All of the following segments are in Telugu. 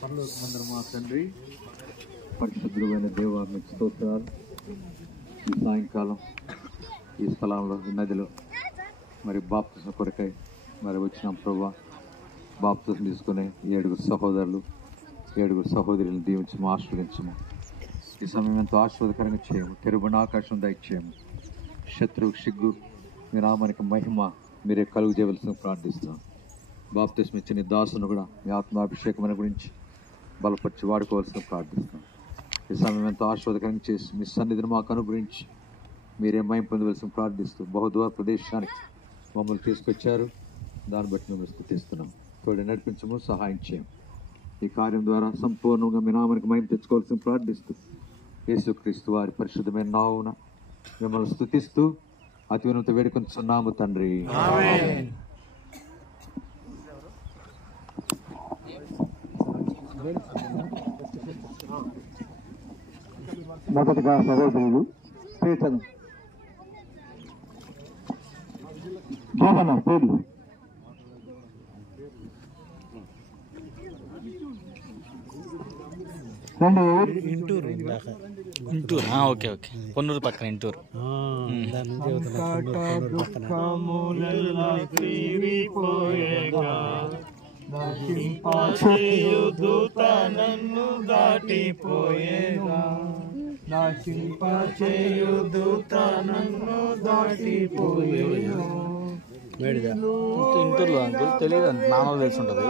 పరలోకమందున మా తండ్రి, పరిశుద్ధుడైన దేవా మీకు స్తోత్రాలు. ఈ సాయంకాలం ఈ స్థలంలో ఈ నదిలో మరి బాప్తిసం కొరకై మరి వచ్చిన ప్రభా, బాప్తిసం తీసుకునే 7 సహోదరులు 7 సహోదరులను దీవించము, ఆశీర్వదించము. ఈ సమయం ఎంతో ఆశీర్వాదకరంగా చేయము. తెరుబడిన ఆకాశం దయచేయము. శత్రువు సిగ్గు మీ నామానికి మహిమ మీరే కలుగు చేయవలసిన ప్రార్థిస్తున్నాం. బాప్తిసం ఇచ్చిన దాసును కూడా మీ ఆత్మాభిషేకమైన గురించి బలపరిచి వాడుకోవాల్సిన ప్రార్థిస్తున్నాం. ఈ సమయం ఎంతో ఆశీర్వాదకరంగా చేసి మీ సన్నిధిని మాకు అనుగ్రహించి మీరే మహిమ పొందవలసిన ప్రార్థిస్తూ బహుదూర ప్రదేశానికి మమ్మల్ని తీసుకొచ్చారు. దాన్ని బట్టి మేము స్తుతిస్తున్నాం. తోడు నడిపించము, సహాయం చేయం. ఈ కార్యం ద్వారా సంపూర్ణంగా మీ నామానికి మహిమ తెచ్చుకోవాల్సిన ప్రార్థిస్తూ యేసుక్రీస్తు వారి పరిశుద్ధమైన నామమున మిమ్మల్ని స్తుతిస్తూ అతి వినూత వేడుకొంచున్నాము తండ్రి. మొదటగా సహోదరులు పేటను పేరు ఇంటూరు. ఓకే ఓకే, పొన్నూరు పక్కన ఇంటూరు. నన్ను దాటిపోయేగా, నశింపచేయు దూత నన్ను దాటిపోయేగా. ఇంటూరులో అంకుల్ తెలియదు, నామలు తెలిసి ఉంటుంది.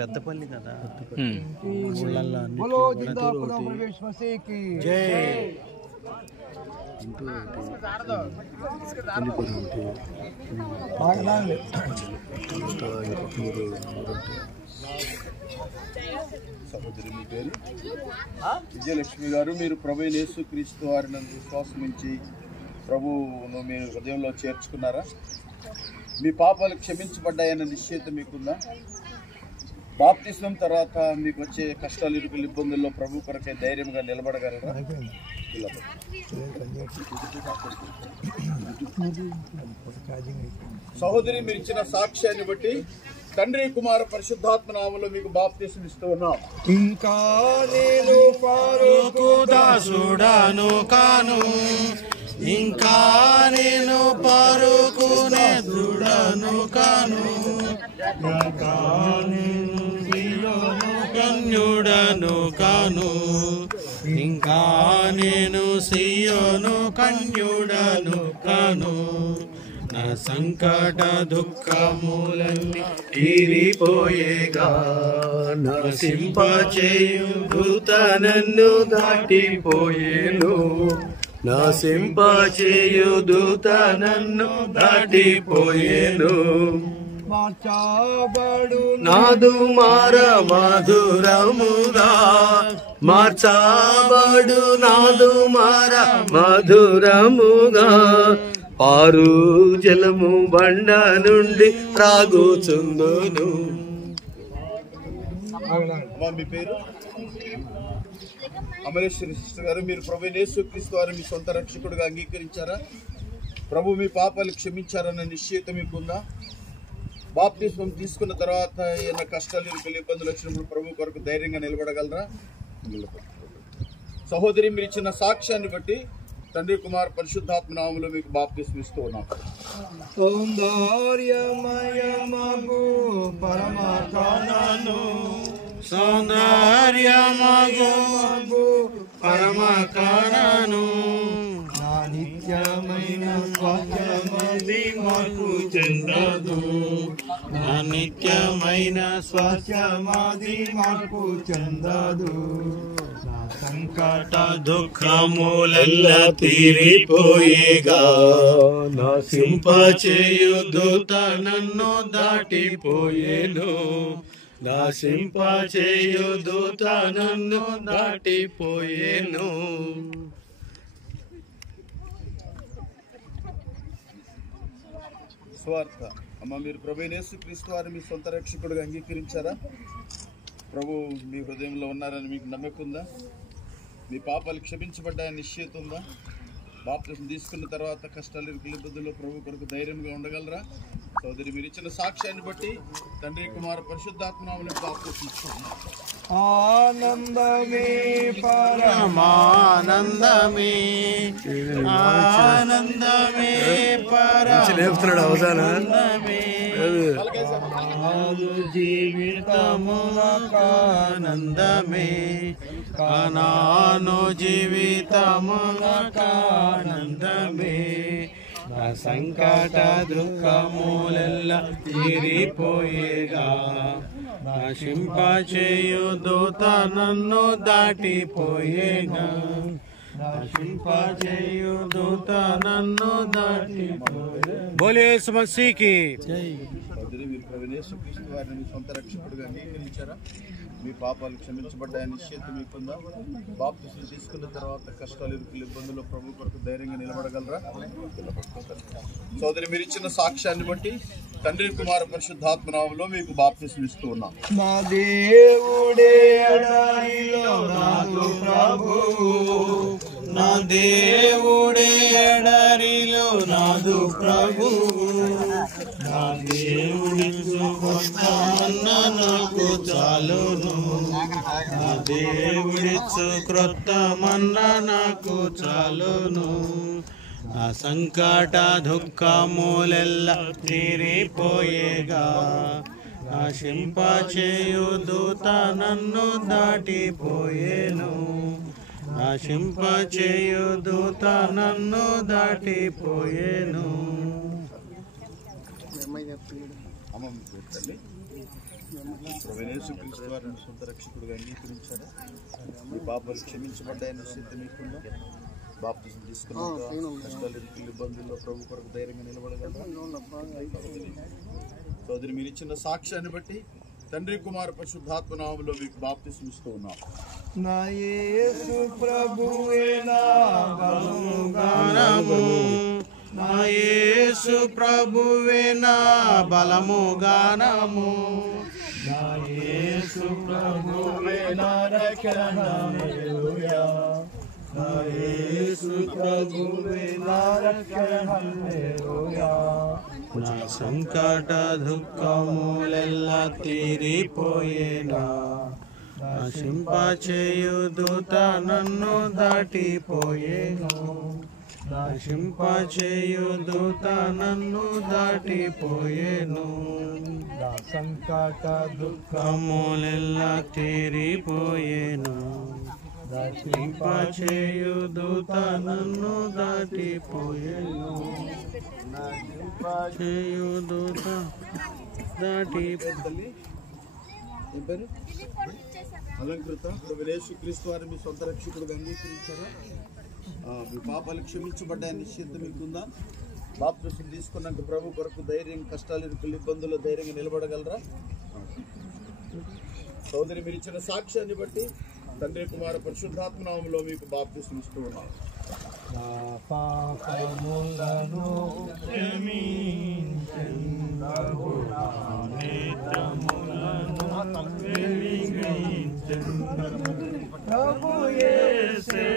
పెద్దపల్లి కదా. సహోదరి మీ పేరు విజయలక్ష్మి గారు. మీరు ప్రభు యేసుక్రీస్తు వారిని విశ్వాసం నుంచి ప్రభువును మీరు హృదయంలో చేర్చుకున్నారా? మీ పాపాలు క్షమించబడ్డాయన్న నిశ్చయిత మీకుందా? బాప్తిస్మం తర్వాత మీకు వచ్చే కష్టాలు, ఇరుకులు, ఇబ్బందుల్లో ప్రభు కొరకై ధైర్యంగా నిలబడగలరా? సహోదరి, మీరు ఇచ్చిన సాక్ష్యాన్ని బట్టి తండ్రి, కుమార, పరిశుద్ధాత్మ నామములో మీకు బాప్తిసం ఇస్తూ ఉన్నాం. ఇంకా నేను పరుకు దాసుడను కాను, ఇంకా నేను పరుకునే దృఢను కాను, కన్యుడను కాను, ఇంకా నేను సియోను కన్యుడను కాను. నా సంకట దుఃఖములన్నీ తీరిపోయేగా, నశింపచేయు దూత నన్ను దాటిపోయేను, నశింపచేయు దూత నన్ను దాటిపోయేను. మార్చబడు నాదు మార మధురముగా, మార్చబడు నాదు మార మధురముగా, పారు జలము బండ నుండి త్రాగుచుందును. మీ పేరు అమరేశ్వరి సిస్టర్ గారు. మీరు ప్రభు యేసుక్రీస్తు వారు మీ సొంత రక్షకుడిగా అంగీకరించారా? ప్రభు మీ పాపాలు క్షమించారన్న నిశ్చయిత మీకుందా? బాప్తిస్మం తీసుకున్న తర్వాత ఏమైనా కష్టాలు, ఇరుకులు, ఇబ్బందులు వచ్చినప్పుడు ప్రభు కొరకు ధైర్యంగా నిలబడగలరా? సహోదరి, మీరు ఇచ్చిన సాక్ష్యాన్ని బట్టి తండ్రి, కుమార్, పరిశుద్ధాత్మ నామములో మీకు బాప్తిస్మం ఇస్తూ ఉన్నాం. సౌందర్యమయమగు పరమకారణను, సౌందర్యమగు పరమకారణను, నా నిత్యమైన స్వాస్థ్యమది మార్పు చెందదు, నా నిత్యమైన స్వాస్థ్యమది మార్పు చెందదు. సంకట దుఃఖములెల్ల తీరిపోయేగా, నశింపచేయు దూత నన్ను దాటిపోయేను, నశింపచేయు దూత నన్ను దాటిపోయేను. స్వార్థ అమ్మ, మీరు ప్రభు యేసుక్రీస్తు వారిని మీ సొంత రక్షకుడిగా అంగీకరించారా? ప్రభు మీ హృదయంలో ఉన్నారని మీకు నమ్మకం ఉందా? మీ పాపాలు క్షమించబడ్డాయని నిశ్చయిత ఉందా? బాప్తిసం తీసుకున్న తర్వాత కష్టాలు ఇబ్బందుల్లో ప్రభు కొరకు ధైర్యంగా ఉండగలరా? సోదరి, మీరు ఇచ్చిన సాక్ష్యాన్ని బట్టి తండ్రి కుమార పరిశుద్ధాత్మనామములో బాప్తిసం తీసుకుంటున్నాం. ఆనందమే పరమానందమే, ఆనందమే పరమానందమే, జీవితములకానందమే, కానాను జీవితములకానందమే, నా సంకట దుఃఖములెల్ల తీరిపోయేగా, నశింపచేయు దూత నన్ను దాటిపోయేగా, నశింపచేయు దూత నన్ను దాటిపోయేగా. బోలే యేసు మసీకి జై. సోదరి, మీరు ప్రభువైన యేసుక్రీస్తు వారిని సొంత రక్షకుడిగా అంగీకరించారా? మీ పాపాలు క్షమించబడ్డాయని నిశ్చయిత మీకుందా? బాప్తిసం తీసుకున్న తర్వాత కష్టాలు ఇబ్బందుల్లో ప్రభు కొరకు ధైర్యంగా నిలబడగలరా? సోదరి, మీరు ఇచ్చిన సాక్ష్యాన్ని బట్టి తండ్రి కుమార పరిశుద్ధాత్మనామములో మీకు బాప్తిసం ఇస్తూ ఉన్నాం. నా దేవుడే ఎడారిలో నాదు ప్రభువు, నా దేవుడే ఎడారిలో నాదు ప్రభువు, నా దేవుడిచ్చు కొత్త మన్న నాకు చాలును, నా దేవుడిచ్చు క్రొత్త మన్న నాకు చాలును, ఆ సంకట దుఃఖములెల్ల తీరిపోయేగా, నశింపచేయు దూత నన్ను దాటిపోయేను, నశింపచేయు దూత నన్ను దాటిపోయేను. ప్రభువైన యేసుక్రీస్తు వారిని సొంత రక్షకుడిగా అంగీకరించారా? మీ పాపాలు క్షమించబడ్డాయని నిశ్చయిత మీకుందా? బాప్తిసం తీసుకున్నాక కష్టాలు ఇబ్బందుల్లో ప్రభు కొరకు ధైర్యంగా నిలబడగలరా? సోదరి, మీరు ఇచ్చిన సాక్ష్యాన్ని బట్టి తండ్రి కుమార పరిశుద్ధాత్మనామములో మీకు బాప్తిసం ఇస్తూ ఉన్నాం. నా యేసు ప్రభువే నా బలముగానము, నా యేసు ప్రభువే నా బలముగానము, నా యేసు ప్రభువే నా రక్షణ, హల్లెలూయా, నా యేసు ప్రభువే నా రక్షణ, హల్లెలూయా, నా సంకట దుఃఖములెల్ల తీరిపోయేనా, నశింపచేయు దూత నన్ను దాటిపోయేను, నశింపచేయు దూత నన్ను దాటిపోయేను, నా సంకట దుఃఖములెల్ల తీరిపోయేను, నశింపచేయు దూత నన్ను దాటిపోయేను, నశింపచేయు దూత దాటిపోయేను. అలంకృత ప్రభువైన యేసుక్రీస్తు వారిని మీ సొంత రక్షకుడిగా అంగీకరించారా? మీ పాపాలు క్షమించబడ్డాయని నిశ్చయిత మీకుందా? బాప్తిసం తీసుకున్నాక ప్రభు కొరకు ధైర్యం, కష్టాలు ఇబ్బందుల్లో ధైర్యంగా నిలబడగలరా? సోదరి, మీరు ఇచ్చిన సాక్ష్యాన్ని బట్టి తండ్రి కుమార పరిశుద్ధాత్మనామములో మీకు బాప్తిసం ఇస్తూ ఉన్నాం. నా పాపములను క్షమించెను, నా నేత్రములను ప్రభు యేసే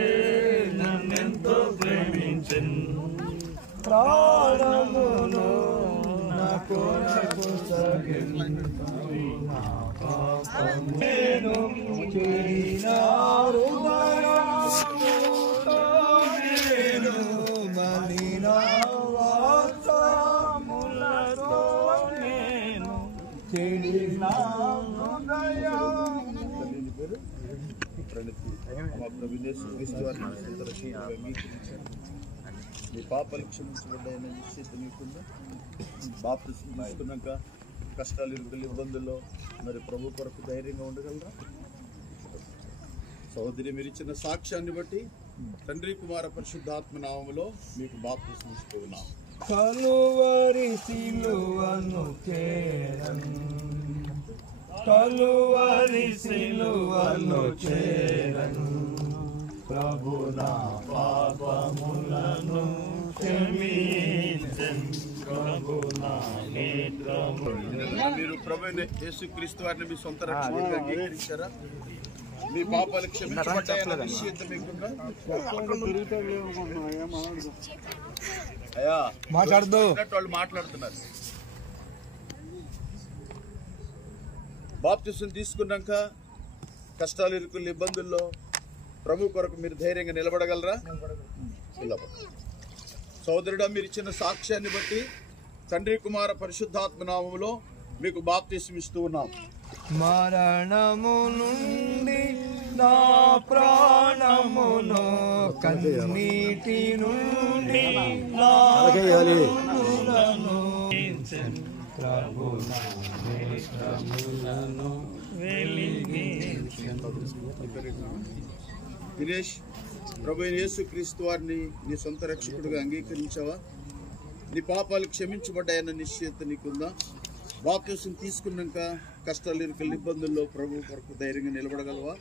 నన్నెంతో ప్రేమించెను, ప్రాణమును నా కొరకు సగెను, నా పాపములను చేరిన హృదయముతో నేను మలిన వాసములతో నేను చేరిన మీ పాపాలు క్షమించబడ్డాయని నిశ్చయిత మీకుందా? బాప్తిసం తీసుకున్నాక కష్టాలు ఇబ్బందుల్లో మరి ప్రభు కొరకు ధైర్యంగా ఉండగలరా? సహోదరి, మీరు ఇచ్చిన సాక్ష్యాన్ని బట్టి తండ్రి కుమార పరిశుద్ధాత్మ నామములో మీకు బాప్తిసం ఇస్తూ ఉన్నాం. కలువరి సిలువను చేరను, కలువరి సిలువను చేరను, ప్రభు నా పాపములను క్షమించెను, ప్రభు నా నేత్రములను. మీరు ప్రభు యేసుక్రీస్తు వారిని మీ సొంత రక్షకుడిగా అంగీకరించారా? మీ పాపాలు క్షమించబడ్డాయన్న నిశ్చయిత మీకుందా? అయ్యా మాట్లాడదు, వాళ్ళు మాట్లాడుతున్నారు. బాప్తిసం తీసుకున్నాక కష్టాలు, ఇరుకులు, ఇబ్బందుల్లో ప్రభు కొరకు మీరు ధైర్యంగా నిలబడగలరా? సోదరుడా, మీరు ఇచ్చిన సాక్ష్యాన్ని బట్టి తండ్రి కుమార పరిశుద్ధాత్మ నామములో మీకు బాప్తిసం ఇస్తూ ఉన్నాం. మరణము నుండి నా ప్రాణమును, కన్నీటి నుండి నా దినేష్, ప్రభు యేసుక్రీస్తు వారిని నీ సొంత రక్షకుడిగా అంగీకరించావా? నీ పాపాలు క్షమించబడ్డాయన్న నిశ్చయిత నీకుందా? బాప్తిసం తీసుకున్నాక కష్టాలు, ఇరుకులు, ఇబ్బందుల్లో ప్రభు కొరకు ధైర్యంగా నిలబడగలవా?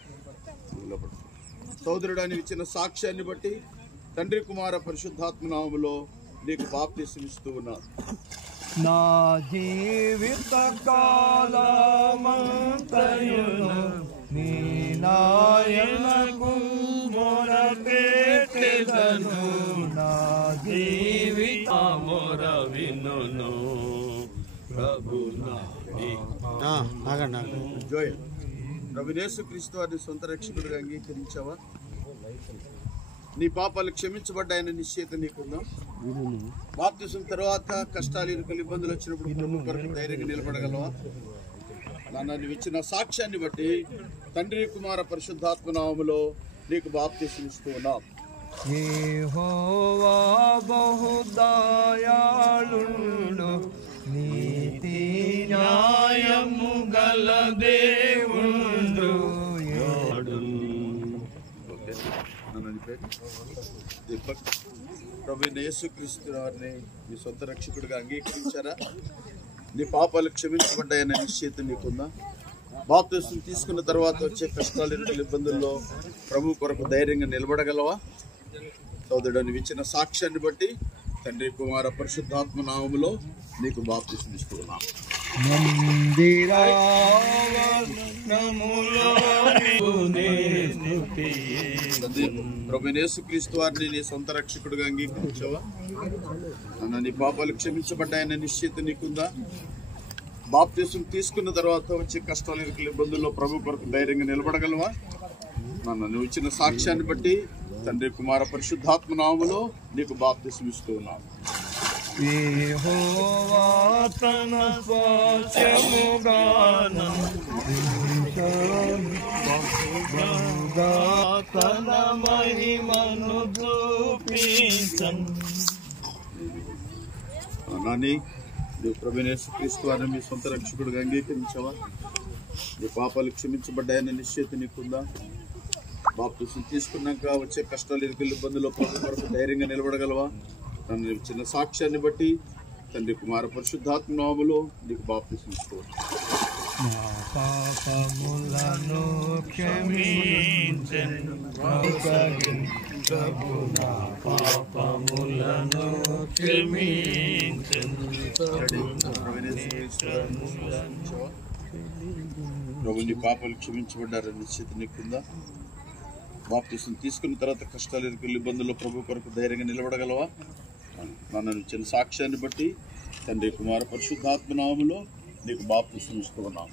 సోదరుడా, నీవు ఇచ్చిన సాక్ష్యాన్ని బట్టి తండ్రి కుమార పరిశుద్ధాత్మ నామములో నీకు బాప్తిసం ఇస్తూ ఉన్నాను. నా జీవిత కాలమంతయును నీ నాయనకు మొరపెట్టెదను, నా జీవిత మొర వినును ప్రభు. జోయల్, ప్రభు యేసుక్రీస్తు వారిని సొంత రక్షకుడిగా అంగీకరించావా? నీ పాపాలు క్షమించబడ్డాయన్న నిశ్చయిత నీకుందా? బాప్తిసం తర్వాత కష్టాలు, ఇరుకులు, ఇబ్బందులు వచ్చినప్పుడు ప్రభు కొరకు ధైర్యంగా నిలబడగలవా? నువ్వు ఇచ్చిన సాక్ష్యాన్ని బట్టి తండ్రి కుమార పరిశుద్ధాత్మ నామములో నీకు బాప్తిసం ఇస్తూ ఉన్నాం. యెహోవా బహుదయాళుడు, నీతి న్యాయము గల దేవుడు. దీపక్, ప్రభు యేసుక్రీస్తు వారిని మీ సొంత రక్షకుడిగా అంగీకరించారా? నీ పాపాలు క్షమించబడ్డాయన్న నిశ్చయిత నీకుందా? బాప్తిసం తీసుకున్న తర్వాత వచ్చే కష్టాలు, ఇరుకులు, ఇబ్బందుల్లో ప్రభు కొరకు ధైర్యంగా నిలబడగలవా? సోదరుడు, నీవు ఇచ్చిన సాక్ష్యాన్ని బట్టి తండ్రి కుమార పరిశుద్ధాత్మ నామములో నీకు బాప్తిసం ఇస్తూ ఉన్నాం. ప్రభు యేసుక్రీస్తు వారిని నీ సొంత రక్షకుడిగా అంగీకరించావా? నీ పాపాలు క్షమించబడ్డాయన్న నిశ్చయిత నీకుందా? బాప్తిసం తీసుకున్న తర్వాత వచ్చే కష్టాలు, ఇరుకులు, ఇబ్బందుల్లో ప్రభు కొరకు ధైర్యంగా నిలబడగలవా? నువ్వు ఇచ్చిన సాక్ష్యాన్ని బట్టి తండ్రి కుమార పరిశుద్ధాత్మ నామములో నీకు బాప్తిసం ఇస్తూ ఉన్నాను. యెహోవా తన స్వాస్థ్యముగాను తన మహిమను చూపించను. నాని, నువ్వు ప్రభు యేసుక్రీస్తు వారిని మీ సొంత రక్షకుడిగా అంగీకరించావా? నీ పాపాలు క్షమించబడ్డాయన్న నిశ్చయిత నీకుందా? బాప్తిసం తీసుకున్నాక వచ్చే కష్టాలు, ఇరుకులు, ఇబ్బందుల్లో ప్రభు కొరకు ధైర్యంగా నిలబడగలవా? నన్ను చిన్న సాక్ష్యాన్ని బట్టి తండ్రి కుమార పరిశుద్ధాత్మ నామములో నీకు బాప్తిసం ఇస్తూ పాపములను క్షమించెను ప్రభు, నా పాపములను క్షమించెను. ప్రభు, నీ పాపాలు క్షమించబడ్డారని నిశ్చిత నీకుందా? బాప్తిసం తీసుకున్న తర్వాత కష్టాలు, ఇరుకులు, ఇబ్బందుల్లో ప్రభు కొరకు ధైర్యంగా నిలబడగలవా? నన్ను ఇచ్చిన సాక్ష్యాన్ని బట్టి తండ్రి కుమార పరిశుద్ధాత్మ నామములో నీకు బాప్తిసం ఇస్తూ ఉన్నాం.